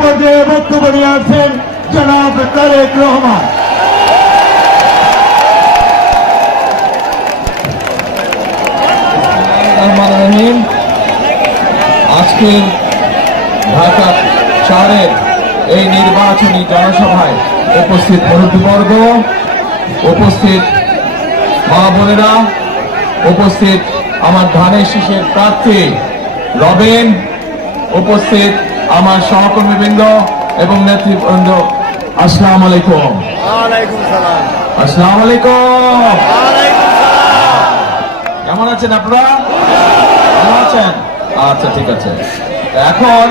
পর্যায়ে বক্তব্য নিয়ে আসছেন জনাব তারেক রহমান। আজকের ঢাকা শহরের এই নির্বাচনী জনসভায় উপস্থিত মুরব্বীবর্গ, উপস্থিত মা বোনেরা, উপস্থিত আমার ধানের শীষের প্রার্থী রবিন, উপস্থিত আমার সহকর্মীবৃন্দ এবং নেতৃবৃন্দ, আসসালামু আলাইকুম। আসসালামু আলাইকুম। কেমন আছেন আপনারা? ভালো আছেন? আচ্ছা, ঠিক আছে। এখন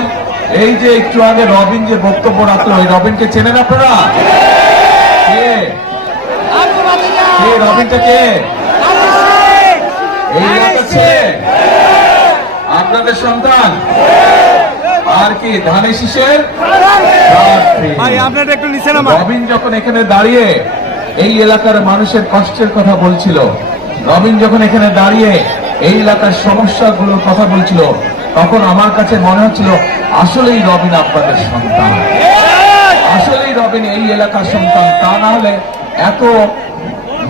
এই যে একটু আগে রবিন যে বক্তব্য রাখলো, এই রবিনকে চেনেন আপনারা? কে রবিনটা? কে এই এলাকাছে আপনাদের সন্তান? আর কি ধানের শীষের রবিন যখন এখানে দাঁড়িয়ে এই এলাকার মানুষের কষ্টের কথা বলছিল, রবিন যখন এখানে দাঁড়িয়ে এই এলাকার সমস্যাগুলোর কথা বলছিল, তখন আমার কাছে মনে হচ্ছিল আসলেই রবিন আপনাদের সন্তান, আসলেই রবিন এই এলাকার সন্তান। তা না হলে এত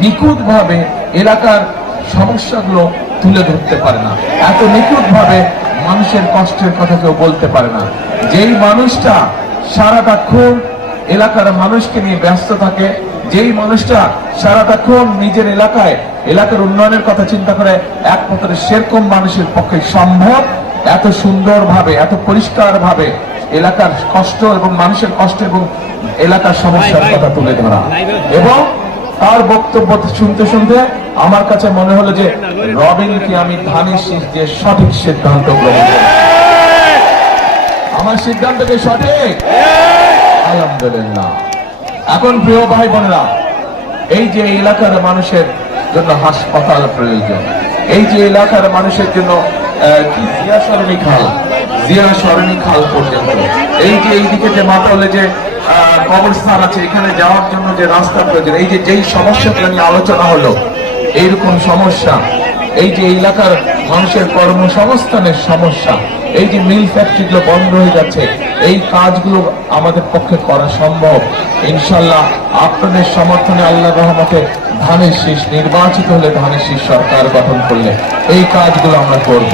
নিখুঁত ভাবে এলাকার সমস্যাগুলো তুলে ধরতে পারে না, এত নিখুঁত ভাবে মানুষের কষ্টের কথা কেউ বলতে পারে না। যেই মানুষটা সারাটাক্ষণ এলাকার মানুষকে নিয়ে ব্যস্ত থাকে, যেই মানুষটা সারাটাক্ষণ নিজের এলাকার উন্নয়নের কথা চিন্তা করে, একমাত্র সেরকম মানুষের পক্ষে সম্ভব এত সুন্দরভাবে, এত পরিষ্কার ভাবে এলাকার কষ্ট এবং মানুষের কষ্ট এবং এলাকার সমস্যার কথা তুলে ধরা। এবং তার বক্তব্য শুনতে শুনতে আমার কাছে মনে হলো যে রবিনকে আমি ধানের শীষ দিয়ে সঠিক সিদ্ধান্ত গ্রহণ করি। আমার সিদ্ধান্তকে সঠিক, আলহামদুলিল্লাহ। এখন প্রিয় ভাই বোনেরা, এই যে এলাকার মানুষের জন্য হাসপাতাল প্রয়োজন, এই যে এলাকার মানুষের জন্য জিয়া সরণী খাল পর্যন্ত, এই যে এইদিকে যে মাতালে যে কবরস্থান আছে, এখানে যাওয়ার জন্য যে রাস্তা প্রয়োজন, এই যে যেই সমস্যাগুলো নিয়ে আলোচনা হলো, এইরকম সমস্যা, এই যে এলাকার মানুষের কর্মসংস্থানের সমস্যা, এই যে মিল ফ্যাক্টরিগুলো বন্ধ হয়ে যাচ্ছে, এই কাজগুলো আমাদের পক্ষে করা সম্ভব ইনশাল্লাহ আপনাদের সমর্থনে, আল্লাহর রহমতে ধানের শীষ নির্বাচিত হলে, ধানের শীষ সরকার গঠন করলে এই কাজগুলো আমরা করব।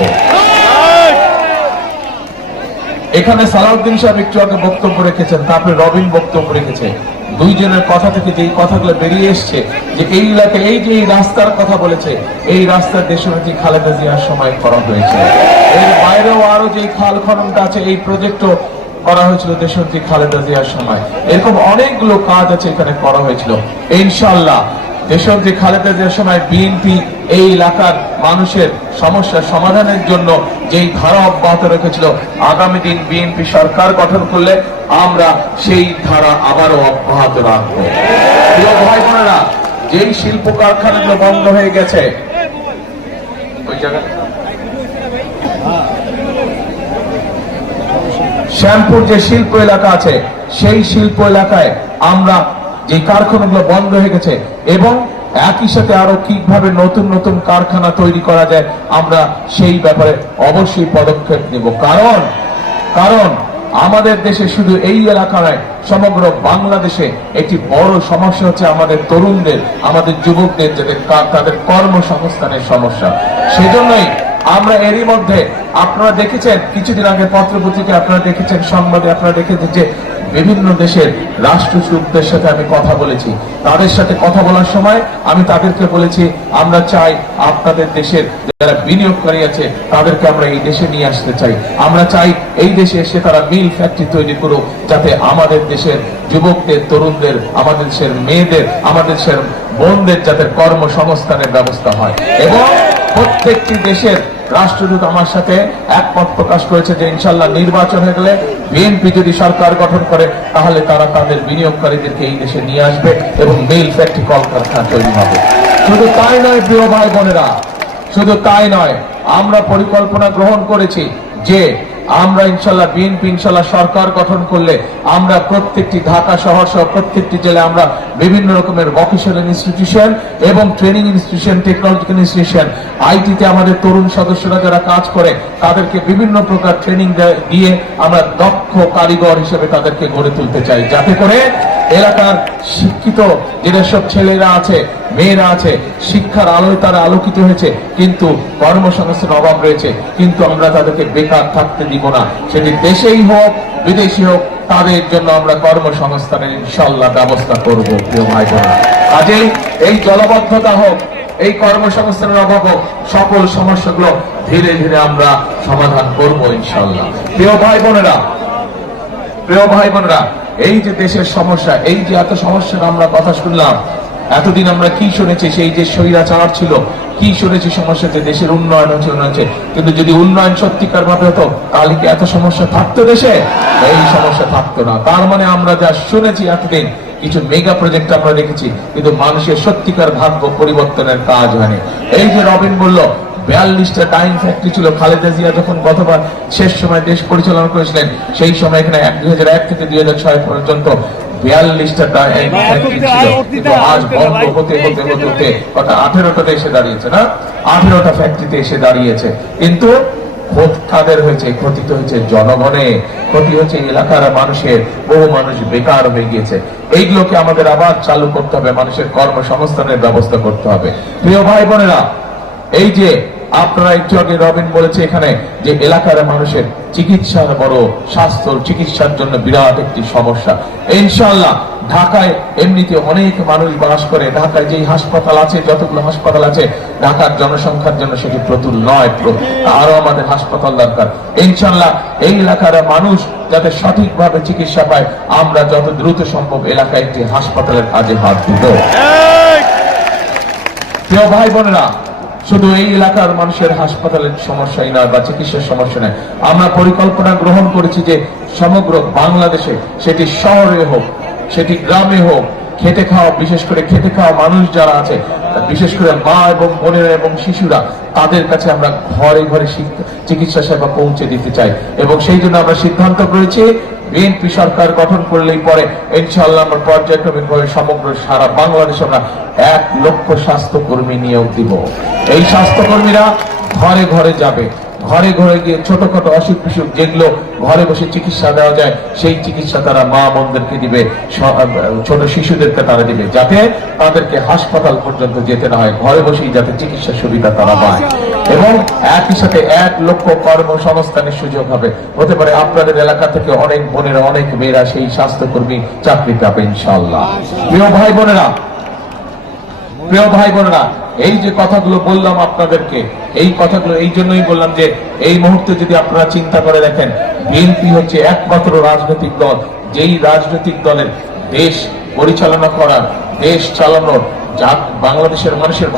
এখানে সালাউদ্দিন সাহেব একটু আগে বক্তব্য রেখেছেন, তারপরে রবিন বক্তব্য রেখেছে। দুইজনের কথা থেকে যে কথাগুলো বেরিয়ে এসছে, যে এই এলাকায় এই যে এই রাস্তার কথা বলেছে, এই রাস্তার দেশনেত্রী খালেদা জিয়ার সময় করা হয়েছে। এর বাইরেও আরো যে খাল খননটা আছে, এই প্রজেক্টও করা হয়েছিল দেশনেত্রী খালেদা জিয়ার সময়। এরকম অনেকগুলো কাজ আছে এখানে করা হয়েছিল। ইনশাআল্লাহ দেশনেত্রী খালেদা জিয়ার সময় বিএনপি এই এলাকার মানুষের সমস্যার সমাধানের জন্য যেই ধারা অব্যাহত রেখেছিল, আগামী দিন বিএনপি সরকার গঠন করলে আমরা সেই ধারা আবারও অব্যাহত রাখবো। প্রিয় ভাই বোনেরা, যেই শিল্প কারখানাগুলো বন্ধ হয়ে গেছে, ওই জায়গায় শ্যামপুর যে শিল্প এলাকা আছে, সেই শিল্প এলাকায় আমরা যে কারখানাগুলো বন্ধ হয়ে গেছে, এবং একই সাথে আরো কিভাবে নতুন নতুন কারখানা তৈরি করা যায়, আমরা সেই ব্যাপারে অবশ্যই পদক্ষেপ নেব। কারণ আমাদের দেশে শুধু এই এলাকা নয়, সমগ্র বাংলাদেশে একটি বড় সমস্যা হচ্ছে আমাদের তরুণদের, আমাদের যুবকদের, যাদের তাদের কর্মসংস্থানের সমস্যা। সেজন্যই আমরা এরই মধ্যে আপনারা দেখেছেন, কিছুদিন আগে পত্রপত্রিকা আপনারা দেখেছেন, সংবাদে আপনারা দেখেছেন যে বিভিন্ন দেশের রাষ্ট্রদূতদের সাথে আমি কথা বলেছি। তাদের সাথে কথা বলার সময় আমি তাদেরকে বলেছি, আমরা চাই আপনাদের দেশের যারা বিনিয়োগকারী আছে তাদেরকে আমরা এই দেশে নিয়ে আসতে চাই। আমরা চাই এই দেশে এসে তারা মিল ফ্যাক্টরি তৈরি করুক, যাতে আমাদের দেশের যুবকদের, তরুণদের, আমাদের দেশের মেয়েদের, আমাদের দেশের বোনদের যাতে কর্মসংস্থানের ব্যবস্থা হয়। এবং প্রত্যেকটি দেশের রাষ্ট্রদূত আমার সাথে একমত প্রকাশ করেছে যে ইনশাল্লাহ নির্বাচন হয়ে গেলে বিএনপি যদি সরকার গঠন করে, তাহলে তারা তাদের বিনিয়োগকারীদেরকে এই দেশে নিয়ে আসবে এবং মিল ফ্যাক্টরি কলকারখানা তৈরি হবে। শুধু তাই নয় প্রিয় ভাই বোনেরা, শুধু তাই নয়, আমরা পরিকল্পনা গ্রহণ করেছি যে আমরা ইনশাল্লাহ বিএনপি ইনশাল্লাহ সরকার গঠন করলে আমরা প্রত্যেকটি ঢাকা শহর সহ প্রত্যেকটি জেলায় আমরা বিভিন্ন রকমের ভোকেশনাল ইনস্টিটিউশন এবং ট্রেনিং ইনস্টিটিউশন, টেকনোলজিক্যাল ইনস্টিটিউশন, আইটিতে আমাদের তরুণ সদস্যরা যারা কাজ করে তাদেরকে বিভিন্ন প্রকার ট্রেনিং দিয়ে আমরা দক্ষ কারিগর হিসেবে তাদেরকে গড়ে তুলতে চাই, যাতে করে এলাকার শিক্ষিত যেসব ছেলেরা আছে মেয়েরা আছে শিক্ষার আলোয় তারা আলোকিত হয়েছে, কিন্তু কর্মসংস্থানের অভাব রয়েছে, কিন্তু আমরা তাদেরকে বেকার থাকতে দিব না। সেটি দেশেই হোক বিদেশি হোক, তাদের জন্য আমরা কর্মসংস্থানের ইনশাল্লাহ ব্যবস্থা করব। প্রিয় ভাই বোনেরা, কাজেই এই জলবদ্ধতা হোক, এই কর্মসংস্থানের অভাব হোক, সকল সমস্যাগুলো ধীরে ধীরে আমরা সমাধান করব ইনশাল্লাহ। প্রিয় ভাই বোনেরা, প্রিয় ভাই বোনেরা, এই যে দেশের সমস্যা, এই যে এত সমস্যার আমরা কথা শুনলাম, এতদিন আমরা কি শুনেছি? সেই যে স্বৈরাচার ছিল, কি শুনেছি সমস্যা, যে দেশের উন্নয়ন হচ্ছে, কিন্তু যদি উন্নয়ন সত্যিকার ভাবে হতো তাহলে কি এত সমস্যা থাকতো দেশে? এই সমস্যা থাকতো না। তার মানে আমরা যা শুনেছি এতদিন, কিছু মেগা প্রজেক্ট আমরা দেখেছি, কিন্তু মানুষের সত্যিকার ভাগ্য পরিবর্তনের কাজ হয়নি। এই যে রবিন বলল 42টা ডাইং ফ্যাক্টরি ছিল, খালেদা জিয়া যখন গতবার শেষ সময় দেশ পরিচালনা করেছিলেন সেই সময় এখানে 2001 থেকে 2006 পর্যন্ত 42টা ডাইং ফ্যাক্টরি ছিল, কিন্তু আজ বন্ধ হতে হতে হতে হতে 18টাতে এসে দাঁড়িয়েছে না, 18টা ফ্যাক্টরিতে এসে দাঁড়িয়েছে। কিন্তু কাদের হয়েছে? ক্ষতি তো হয়েছে জনগণে, ক্ষতি হচ্ছে এলাকার মানুষের, বহু মানুষ বেকার হয়ে গিয়েছে। এইগুলোকে আমাদের আবার চালু করতে হবে, মানুষের কর্মসংস্থানের ব্যবস্থা করতে হবে। প্রিয় ভাই বোনেরা, এই যে আপনারা একটু আগে রবিন বলেছে এখানে যে এলাকার মানুষের চিকিৎসার বড়, স্বাস্থ্য চিকিৎসার জন্য বিরাট একটি সমস্যা। ইনশাআল্লাহ ঢাকায় এমনিতে অনেক মানুষ বাস করে, ঢাকায় যেই হাসপাতাল আছে, যতগুলো হাসপাতাল আছে ঢাকার জনসংখ্যার জন্য সেটি প্রতুল নয়, আরো আমাদের হাসপাতাল দরকার। ইনশাআল্লাহ এই এলাকার মানুষ যাতে সঠিকভাবে চিকিৎসা পায়, আমরা যত দ্রুত সম্ভব এলাকায় একটি হাসপাতালের কাজে হাত দিব। প্রিয় ভাই বোনেরা, শুধু এই এলাকার মানুষের হাসপাতালের সমস্যাই নয় বা চিকিৎসার সমস্যা নয়, আমরা পরিকল্পনা গ্রহণ করেছি যে সমগ্র বাংলাদেশে, সেটি শহরে হোক সেটি গ্রামে হোক, খেটে খাওয়া, বিশেষ করে খেটে খাওয়া মানুষ যারা আছে, বিশেষ করে মা এবং বোনেরা এবং শিশুরা, তাদের কাছে আমরা ঘরে ঘরে চিকিৎসা সেবা পৌঁছে দিতে চাই। এবং সেই জন্য আমরা সিদ্ধান্ত করেছি বিএনপি সরকার গঠন করলেই পরে ইনশাআল্লাহ আমরা পর্যায়ক্রমিকভাবে সমগ্র সারা বাংলাদেশে আমরা 1 লক্ষ স্বাস্থ্যকর্মী নিয়োগ দিব। এই স্বাস্থ্যকর্মীরা ঘরে ঘরে যাবে, ঘরে ঘরে গিয়ে ছোটখাটো অসুখ বিসুখ যেগুলো ঘরে বসে চিকিৎসা দেওয়া যায় সেই চিকিৎসা তারা মা বোনদেরকে দিবে, ছোট শিশুদেরকে তারা দিবে, যাতে তাদেরকে হাসপাতাল পর্যন্ত যেতে না হয়, ঘরে বসেই যাতে চিকিৎসা সুবিধা তারা পায়। এবং একই সাথে 1 লক্ষ কর্মসংস্থানের সুযোগ হবে। হতে পারে আপনাদের এলাকা থেকে অনেক বোনেরা, অনেক মেয়েরা সেই স্বাস্থ্যকর্মী চাকরি পাবে ইনশাআল্লাহ। প্রিয় ভাই বোনেরা, প্রিয় ভাই বোনেরা, এই যে কথাগুলো বললাম আপনাদেরকে, এই কথাগুলো এই জন্যই বললাম যে এই মুহূর্তে যদি আপনারা চিন্তা করে দেখেন, বিএনপি হচ্ছে একমাত্র রাজনৈতিক দল যেই রাজনৈতিক দলের দেশ পরিচালনা করার, দেশ চালানোর, বাংলাদেশের মানুষের